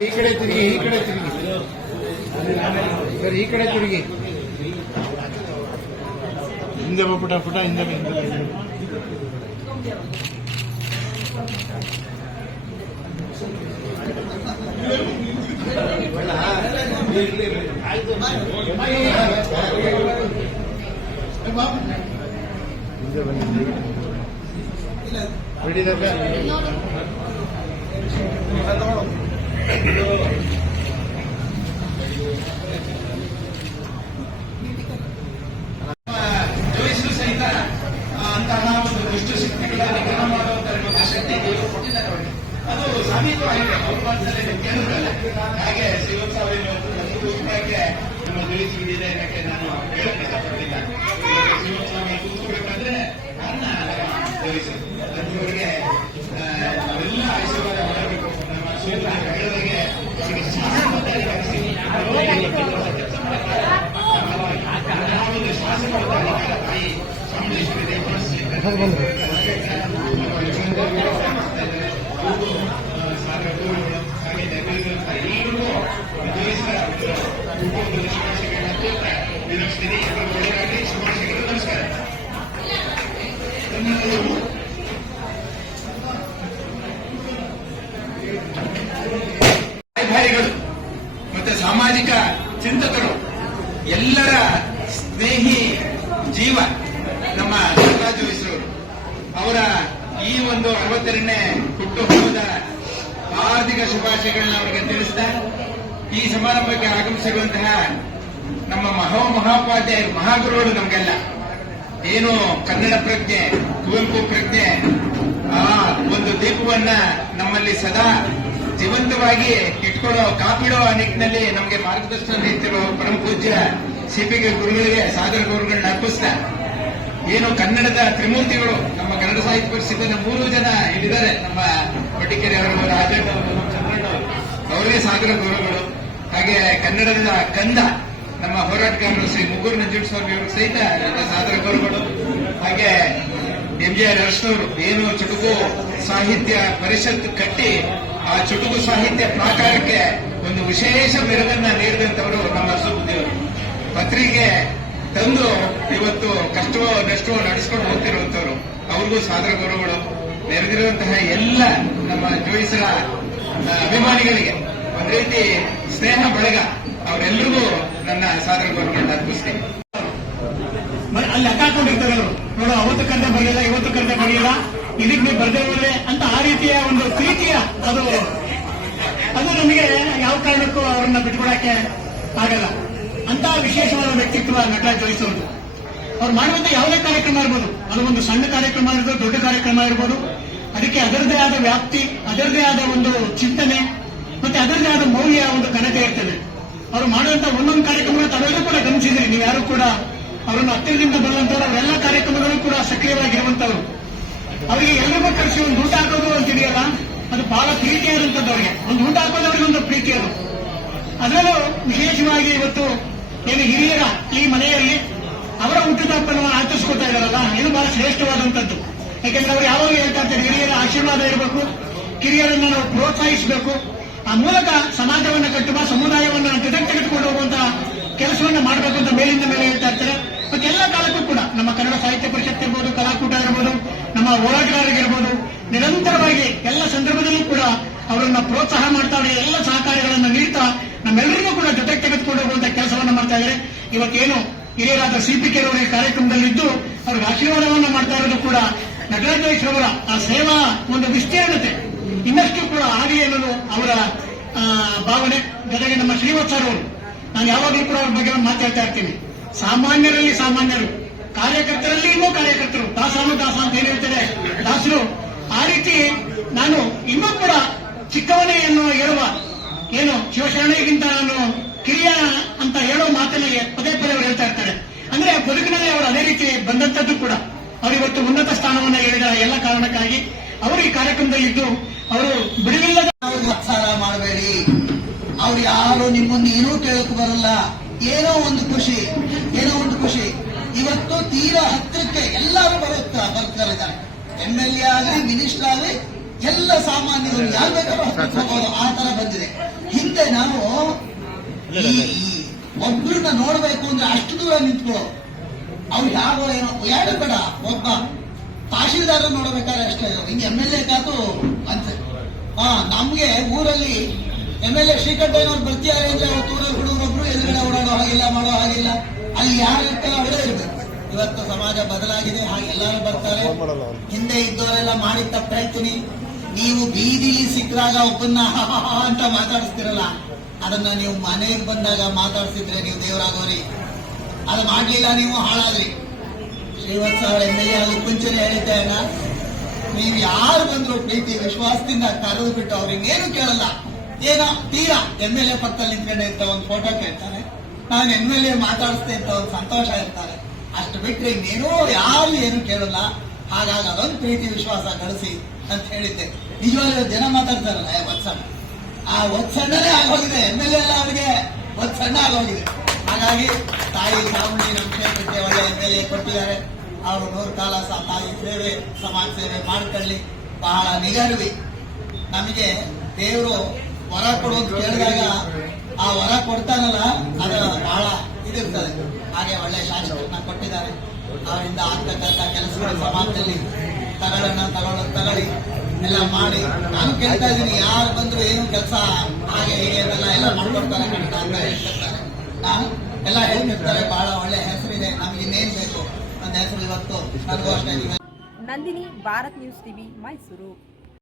ಈ ಕಡೆ ತಿರುಗಿ ಈ ಕಡೆ ತಿರುಗಿ. ಸರ್ ಈ ಕಡೆ ತಿರುಗಿ. ಹಿಂದೆ ಬಾ ಪುಟ ಪುಟ ಹಿಂದೆ ಬಾ, ಹಿಂದೆ ಬಾ, ಹಿಂದೆ ಬಾ. ಹಿಂದೆ ಬನ್ನಿ ರೆಡಿ ಜೋಯಿಸಲು ಸಹಿತ ಅಂತಹ ಒಂದು ದುಷ್ಟ ಶಕ್ತಿಗಳ ನಿಗ್ರಹ ಮಾಡುವಂತಹ ಒಂದು ಶಕ್ತಿ ದೇವರು ಕೊಟ್ಟಿದ್ದಾರೆ ಅವರಿಗೆ ಅದು ಕೂತ್ಕೊಳ್ಳಕ್ಕೆ ನಮ್ಮ ನಾನು ಹೇಳಕ್ಕೆ ಇಷ್ಟಪಡ್ತಿಲ್ಲ ಇವಾಗ ಶಿವೋತ್ಸವ ಕೂತ್ಕೊಳ್ಬೇಕಂದ್ರೆ ನನ್ನ ಜೋಯಿಸಿ ಅಲ್ಲಿವರೆಗೆ ಆ, ನಾವೆಲ್ಲ ಆಶೀರ್ವಾದ ಮಾಡಬೇಕು ನಮ್ಮ ಶಿವನ ಹೇಳಿದಾಗೆ ಅವರಿಗೆ ಶಾಸನವಾಗಿ ಕರೆಸಿ ಕೆಲಸ ಮಾಡ್ತಾರೆ ನಮ್ಮ ಒಂದು ಶಾಸನವಾಗಿ ತಾಯಿ ಚಾಮುಂಡೇಶ್ವರಿ ದೇವಸ್ಥಾನ ನಮಸ್ಕಾರ ರಾಯಭಾರಿಗಳು ಮತ್ತೆ ಸಾಮಾಜಿಕ ಚಿಂತಕರು ಎಲ್ಲರ ಸ್ನೇಹಿ ಜೀವ ನಮ್ಮ ಅವರ ಈ ಒಂದು ಅರವತ್ತೆರಡನೇ ಹುಟ್ಟುಹಬ್ಬದ ಹಾರ್ದಿಕ ಶುಭಾಶಯಗಳನ್ನು ಅವರಿಗೆ ತಿಳಿಸಿದ ಈ ಸಮಾರಂಭಕ್ಕೆ ಆಗಮಿಸಿರುವಂತಹ ನಮ್ಮ ಮಹೋ ಮಹಾಪಾಧ್ಯಾಯ ಮಹಾಗುರುಗಳು ನಮಗೆಲ್ಲ, ಏನು ಕನ್ನಡ ಪ್ರಜ್ಞೆ, ಕುವೆಂಪು ಪ್ರಜ್ಞೆ, ಆ ಒಂದು ದೀಪವನ್ನ ನಮ್ಮಲ್ಲಿ ಸದಾ ಜೀವಂತವಾಗಿ ಇಟ್ಕೊಳ್ಳೋ, ಕಾಪಿಡೋ ಆ ನಿಟ್ಟಿನಲ್ಲಿ ನಮಗೆ ಮಾರ್ಗದರ್ಶನ ನೀಡ್ತಿರೋ ಪರಮ ಪೂಜ್ಯ ಸಿಪಿಗೆ ಗುರುಗಳಿಗೆ ಸಾಗರ ಗುರುಗಳನ್ನ ಅರ್ಪಿಸ್ತಾ ಏನು ಕನ್ನಡದ ತ್ರಿಮೂರ್ತಿಗಳು, ನಮ್ಮ ಕನ್ನಡ ಸಾಹಿತ್ಯ ಪರಿಷತ್ತಿನ ಮೂರು ಜನ ಇಲ್ಲಿದ್ದಾರೆ. ನಮ್ಮ ಪಟ್ಟಿಕೆರೆ ಅವರು ರಾಜಣ್ಣ ಅವರು ಚಂದ್ರಣ್ಣ ಅವರು ಸಾಗರ ಗೌರವಗಳು, ಹಾಗೆ ಕನ್ನಡದ ಕಂದ, ನಮ್ಮ ಹೋರಾಟಗಾರರು ಶ್ರೀ ಮುಗ್ಗೂರು ನಂಜುಂಡಸ್ವಾಮಿ ಅವರು ಸಹಿತ ನನ್ನ ಗೌರವಗಳು, ಹಾಗೆ ಎಂ ಜಿ ಆರ್ ಅರಸನವರು ಏನು ಚುಟುಕು ಸಾಹಿತ್ಯ ಪರಿಷತ್ ಕಟ್ಟಿ, ಆ ಚುಟುಕು ಸಾಹಿತ್ಯ ಪ್ರಾಕಾರಕ್ಕೆ ಒಂದು ವಿಶೇಷ ಮೆರುಗನ್ನ ನೀಡಿದಂತವರು ನಮ್ಮ ಸುಖದೇವರು ಪತ್ರಿಕೆ ತಂದು ಇವತ್ತು ಕಷ್ಟವೋ ನಷ್ಟವೋ ನಡೆಸ್ಕೊಂಡು ಹೋಗ್ತಿರುವಂತವ್ರು ಅವ್ರಿಗೂ ಸಾದರ ಗೌರವಗಳು ನೆರೆದಿರುವಂತಹ ಎಲ್ಲ ನಮ್ಮ ಜೋಯಿಸರ ಅಭಿಮಾನಿಗಳಿಗೆ ಒಂದ್ ರೀತಿ ಸ್ನೇಹ, ಬಳಗ ಅವರೆಲ್ಲರಿಗೂ ನನ್ನ ಸಾದರ ಗೌರವಗಳನ್ನ ಅರ್ಪಿಸ್ತೀನಿ ಅಲ್ಲಿ ಹಾಕೊಂಡಿರ್ತಾರೆ ಅವರು. ನೋಡು, ಅವತ್ತು ಕಂಡ ಬರೆಯಲ್ಲ ಇವತ್ತು ಕಂಡ ಬರೆಯಲ್ಲ ಇದಕ್ಕೆ ನೀವು ಬರ್ದೇ ಹೋದ್ರೆ ಅಂತ ಆ ರೀತಿಯ ಒಂದು ಪ್ರೀತಿಯ ಅದು ಅದು ನಮಗೆ ಯಾವ ಕಾರಣಕ್ಕೂ ಅವರನ್ನ ಬಿಟ್ಕೊಡಕ್ಕೆ ಆಗಲ್ಲ. ಅಂತ ವಿಶೇಷವಾದ ವ್ಯಕ್ತಿತ್ವ ನಟರಾಜ್ ಅವರು. ಅವ್ರು ಮಾಡುವಂತ ಯಾವುದೇ ಕಾರ್ಯಕ್ರಮ ಇರ್ಬೋದು. ಅದು ಒಂದು ಸಣ್ಣ ಕಾರ್ಯಕ್ರಮ ಇರ್ಬೋದು ದೊಡ್ಡ ಕಾರ್ಯಕ್ರಮ ಇರ್ಬೋದು ಅದಕ್ಕೆ ಅದರದೇ ಆದ ವ್ಯಾಪ್ತಿ ಅದರದೇ ಆದ ಒಂದು ಚಿಂತನೆ, ಮತ್ತೆ ಅದರದೇ ಆದ ಮೌಲ್ಯ ಒಂದು ಘನತೆ ಇರ್ತದೆ. ಅವರು ಮಾಡುವಂತ ಒಂದೊಂದು ಕಾರ್ಯಕ್ರಮ ತಾವೆಲ್ಲರೂ ಕೂಡ ಗಮನಿಸಿದ್ರಿ ನೀವು ಯಾರು ಕೂಡ ಅವರನ್ನು ಹತ್ತಿರದಿಂದ ಬಂದಂತವ್ರು ಅವರೆಲ್ಲ ಕಾರ್ಯಕ್ರಮಗಳು ಕೂಡ ಸಕ್ರಿಯವಾಗಿರುವಂತವ್ರು ಅವರಿಗೆ ಎಲ್ರಿಗೂ ಕರೆಸಿ ಒಂದು ಊಟ ಹಾಕೋದು ಅಂತ ಇದೆಯಲ್ಲ ಅದು ಬಹಳ ಪ್ರೀತಿಯಾದಂಥದ್ದು ಅವರಿಗೆ. ಒಂದು ಊಟ ಹಾಕೋದು ಅವರಿಗೆ ಒಂದು ಪ್ರೀತಿ ಅದು. ಅದರಲ್ಲೂ ವಿಶೇಷವಾಗಿ ಇವತ್ತು ಏನು ಹಿರಿಯರ ಈ ಮನೆಯಲ್ಲಿ ಅವರ ಹುಟ್ಟಿದ ಆಚರಿಸ್ಕೊತಾ ಇದಾರಲ್ಲ ಇದು ಬಹಳ ಶ್ರೇಷ್ಠವಾದಂಥದ್ದು. ಯಾಕೆಂದ್ರೆ ಅವರು ಯಾವಾಗ ಹೇಳ್ತಾ ಇರ್ತಾರೆ, ಹಿರಿಯರ ಆಶೀರ್ವಾದ ಇರಬೇಕು, ಕಿರಿಯರನ್ನ ನಾವು ಪ್ರೋತ್ಸಾಹಿಸಬೇಕು. ಆ ಮೂಲಕ ಸಮಾಜವನ್ನ ಕಟ್ಟುವ, ಸಮುದಾಯವನ್ನ ತೆಗೆದುಕೊಂಡು ಹೋಗುವಂತಹ ಕೆಲಸವನ್ನ ಮಾಡಬೇಕು ಅಂತ ಮೇಲಿಂದ ಮೇಲೆ ಹೇಳ್ತಾ ಇರ್ತಾರೆ. ಮತ್ತೆ ಎಲ್ಲ ಕಾಲಕ್ಕೂ ಕೂಡ, ನಮ್ಮ ಕನ್ನಡ ಸಾಹಿತ್ಯ ಪರಿಷತ್ ಇರ್ಬೋದು, ಕಲಾಕೂಟ ಇರ್ಬೋದು, ನಮ್ಮ ಹೋರಾಟಗಾರರಿಗಿರ್ಬೋದು ನಿರಂತರವಾಗಿ ಎಲ್ಲ ಸಂದರ್ಭದಲ್ಲೂ ಕೂಡ ಅವರನ್ನ ಪ್ರೋತ್ಸಾಹ ಮಾಡ್ತಾ ಅವ್ರಿಗೆ ಎಲ್ಲ ಸಹಕಾರಗಳನ್ನು ನೀಡ್ತಾ ನಮ್ಮೆಲ್ಲರಿಗೂ ಕೂಡ ಜೊತೆಗೆ ತೆಗೆದುಕೊಂಡು ಹೋಗುವಂತ ಇದ್ದಾರೆ ಇವತ್ತೇನು ಹಿರಿಯರಾದ ಸಿಪಿ ಅವರ ಕಾರ್ಯಕ್ರಮದಲ್ಲಿದ್ದು ಅವ್ರಿಗೆ ಆಶೀರ್ವಾದವನ್ನ ಮಾಡ್ತಾ ಇರೋದು ಕೂಡ ನಟರಾಜೇಶ್ವರವರ ಆ ಸೇವಾ ಒಂದು ವಿಸ್ತೀರ್ಣತೆ. ಇನ್ನಷ್ಟು ಕೂಡ ಆಗಿ ಅನ್ನೋದು ಅವರ ಭಾವನೆ. ಜೊತೆಗೆ ನಮ್ಮ ಶ್ರೀವತ್ಸ ಅವರು ನಾನು ಯಾವಾಗಲೂ ಕೂಡ ಅವ್ರ ಬಗ್ಗೆ ಮಾತಾಡ್ತಾ ಇರ್ತೀನಿ. ಸಾಮಾನ್ಯರಲ್ಲಿ ಸಾಮಾನ್ಯರು. ಕಾರ್ಯಕರ್ತರಲ್ಲಿ ಇನ್ನೂ ಕಾರ್ಯಕರ್ತರು. ದಾಸಾನು ದಾಸ ಅಂತ ಏನ್ ಹೇಳ್ತಾರೆ? ದಾಸರು. ಆ ರೀತಿ ನಾನು ಇನ್ನೂ ಕೂಡ ಚಿಕ್ಕವನೇ ಎನ್ನುವ ಇರುವ ಏನು ಶಿವಶರಣೆಗಿಂತ ನಾನು ಕಿರಿಯ ಅಂತ ಹೇಳೋ ಮಾತನ್ನ ಪದೇ ಪದೇ ಅವರು ಹೇಳ್ತಾ ಇರ್ತಾರೆ. ಅಂದ್ರೆ ಬದುಕಿನಲ್ಲಿ ಅವರು ಅದೇ ರೀತಿ ಬಂದಂತದ್ದು ಕೂಡ. ಅವರು ಇವತ್ತು ಉನ್ನತ ಸ್ಥಾನವನ್ನ ಹೇಳಿದ ಎಲ್ಲ ಕಾರಣಕ್ಕಾಗಿ ಅವರು ಈ ಕಾರ್ಯಕ್ರಮದಲ್ಲಿದ್ದು ಅವರು ಬಿಡುವಿಲ್ಲದ ಮತ್ಸಾರ ಮಾಡಬೇಡಿ. ಅವ್ರು ಯಾರು ನಿಮ್ಮನ್ನು ಏನೂ ಕೇಳಕ್ ಬರಲ್ಲ. ಏನೋ ಒಂದು ಖುಷಿ, ಏನೋ ಒಂದು ಖುಷಿ. ಇವತ್ತು ತೀರಾ ಹತ್ತಿರಕ್ಕೆ ಎಲ್ಲರೂ ಬರುತ್ತಾ ಬರ್ತಾರೆ ಎಂ ಎಲ್ ಎ ಆಗಲಿ ಮಿನಿಸ್ಟರ್ ಆಗಲಿ, ಎಲ್ಲ ಸಾಮಾನ್ಯರು ಯಾರು ಬೇಕಾದ್ರೂ ಆ ತರ ಬಂದಿದೆ. ಈ- ಈ ಒಬ್ರನ್ನ ನೋಡಬೇಕು ಅಂದ್ರೆ ಅಷ್ಟು ದೂರ ನಿಂತ್ಕೊಳ್ಳೋ ಅವ್ರು ಯಾರೋ ಏನೋ, ಯಾರು ಬೇಡ, ಒಬ್ಬ ತಹಶೀಲ್ದಾರ ನೋಡಬೇಕಾದ್ರೆ ಅಷ್ಟೇ ಹಿಂಗೆ ಎಂ ಎಲ್ ಎ ಕಾತು ಅಂತ. ಹಾ, ನಮ್ಗೆ ಊರಲ್ಲಿ ಎಂ ಎಲ್ ಎ ಶ್ರೀಕಂಠಯ್ಯನವ್ರು ಬರ್ತಿದ್ದಾರೆ ಅಂದ್ರೆ ಅವತ್ತು ತೂರಲ್ಲಿ ಹುಡುಗರೊಬ್ರು ಎದುರುಗಡೆ ಓಡಾಡೋ ಹಾಗಿಲ್ಲ, ಮಾಡೋ ಹಾಗಿಲ್ಲ. ಅಲ್ಲಿ ಯಾರು ಇರ್ತಾರೆ ಅವರೇ ಇರ್ಬೇಕು. ಇವತ್ತು ಸಮಾಜ ಬದಲಾಗಿದೆ, ಹಾಗೆ ಎಲ್ಲರೂ ಬರ್ತಾರೆ. ಹಿಂದೆ ಇದ್ದವರೆಲ್ಲ ಮಾಡಿ ತಪ್ಪು ಹೇಳ್ತೀನಿ ನೀವು ಬೀದಿಲಿ ಸಿಕ್ಕಿದಾಗ ಒಬ್ಬನ್ನ ಅಂತ ಮಾತಾಡಿಸ್ತಿರಲ್ಲ. ಅದನ್ನ ನೀವು ಮನೆಗೆ ಬಂದಾಗ ಮಾತಾಡ್ತಿದ್ರೆ ನೀವು ದೇವರಾಗೋರಿ ಅದು ಮಾಡ್ಲಿಲ್ಲ, ನೀವು ಹಾಳಾದ್ರಿ. ಶ್ರೀವತ್ಸ ಅವರ ಎಂ ಎಲ್ ಎ ಮುಂಚೆನೆ ಹೇಳಿದ್ದೆ ಅಣ್ಣ. ನೀವು ಯಾರು ಬಂದ್ರು ಪ್ರೀತಿ, ವಿಶ್ವಾಸದಿಂದ ಕರೆದು ಬಿಟ್ಟು ಅವ್ರು ಇನ್ನೇನು ಕೇಳಲ್ಲ. ಏನೋ ತೀರಾ ಎಂ ಎಲ್ ಎ ಪಕ್ಕದಲ್ಲಿ ನಿಂತ್ಕೊಂಡೆ ಅಂತ ಒಂದು ಫೋಟೋ ಕೇಳ್ತಾರೆ ನಾನು ಎಂ ಎಲ್ ಎ ಮಾತಾಡಿಸ್ತೇ ಅಂತ ಒಂದು ಸಂತೋಷ ಇರ್ತಾರೆ ಅಷ್ಟು ಬಿಟ್ರೆ ಇನ್ನೇನೋ ಯಾರು ಏನು ಕೇಳಲ್ಲ. ಹಾಗಾಗಿ ಅದೊಂದು ಪ್ರೀತಿ, ವಿಶ್ವಾಸ ಕಳಿಸಿ ಅಂತ ಹೇಳಿದ್ದೆ. ನಿಜವಾಗ್ಲೂ ಜನ ಮಾತಾಡ್ತಾರಲ್ಲ, ಏ ಆ ಒತ್ಸಣ್ಣನೇ ಆಗೋಗಿದೆ. ಎಂ ಎಲ್ ಎ ಎಲ್ಲ ಅವ್ರಿಗೆ ಒತ್ಸಣ್ಣ ಆಗೋಗಿದೆ. ಹಾಗಾಗಿ ತಾಯಿ ಚಾಮುಂಡಿ ನಮ್ಮ ಕ್ಷೇತ್ರಕ್ಕೆ ಒಳ್ಳೆ ಎಂ ಎಲ್ ಎ ಕೊಟ್ಟಿದ್ದಾರೆ. ಅವರು ನೂರು ಕಾಲ ತಾಯಿ ಸೇವೆ, ಸಮಾಜ ಸೇವೆ ಮಾಡ್ಕೊಳ್ಳಿ. ಬಹಳ ನಿಗರ್ವಿ. ನಮಗೆ ದೇವರು ವರ ಕೊಡೋದು ಕೇಳಿದಾಗ ಆ ವರ ಕೊಡ್ತಾನಲ್ಲ ಅದು ಬಹಳ ಇದಿರ್ತದೆ. ಹಾಗೆ ಒಳ್ಳೆ ಶಾಸಕರನ್ನ ಕೊಟ್ಟಿದ್ದಾರೆ. ಅವರಿಂದ ಆಗ್ತಕ್ಕಂಥ ಕೆಲಸಗಳು ಸಮಾಜದಲ್ಲಿ ತಗಳನ್ನ ತಗೊಳ್ಳೋದು ತಗೊಳ್ಳಿ. ಎಲ್ಲ ಮಾಡಿ. ನಾನು ಕೇಳ್ತಾ ಇದ್ದೀನಿ, ಯಾರು ಬಂದ್ರು ಏನು ಕೆಲಸ ಹಾಗೆ ಏನೆಲ್ಲ ಎಲ್ಲ ಮಾಡ್ಕೊಡ್ತಾರೆ ನಾನು ಎಲ್ಲ ಹೇಳ್ತಿರ್ತಾರೆ, ಬಹಳ ಒಳ್ಳೆ ಹೆಸರಿದೆ, ನಮ್ಗೆ ಇನ್ನೇನು ಬೇಕು? ನನ್ನ ಹೆಸರು ಇವತ್ತು ನನಗೂ ನಂದಿನಿ, ಭಾರತ್ ನ್ಯೂಸ್ ಟಿವಿ, ಮೈಸೂರು.